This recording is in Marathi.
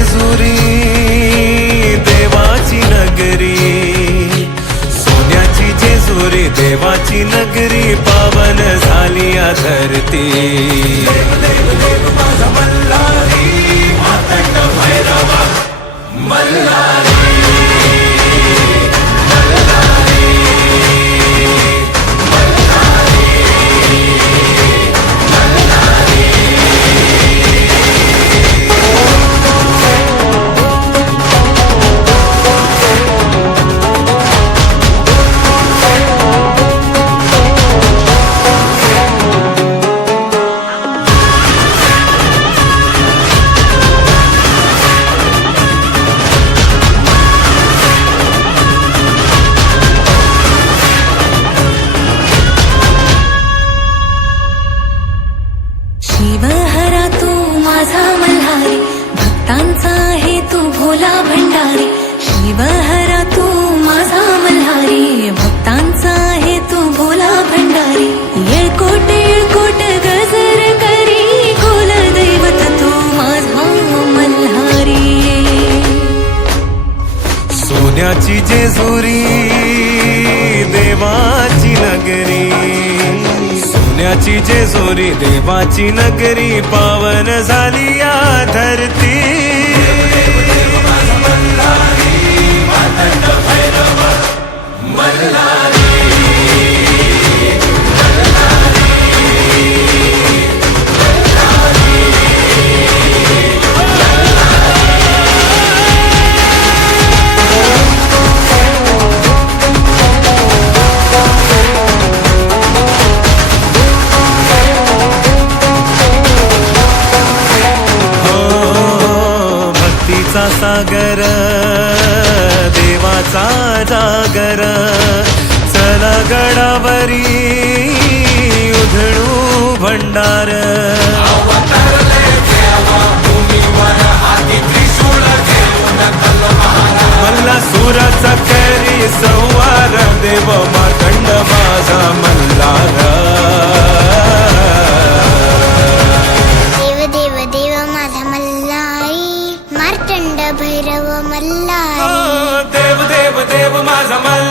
जेजुरी देवाची नगरी. सोन्याची जेजुरी देवाची नगरी पावन झाली धरती. देव देव देव माझा भक्तांचा आहे तू भोला भंडारी. शिवहरा तू माझा मल्हारी. भक्तांचा आहे तू भोला भंडारी. येळकोट येळकोट गजर करी. कुल दैवत तू माझा मल्हारी. सोन्याची जेजुरी देवाची नगरी. सोन्याची जेजुरी देवाची नगरी. पावन झाली या देवाचा सागर देवाचा जागर. Kamal.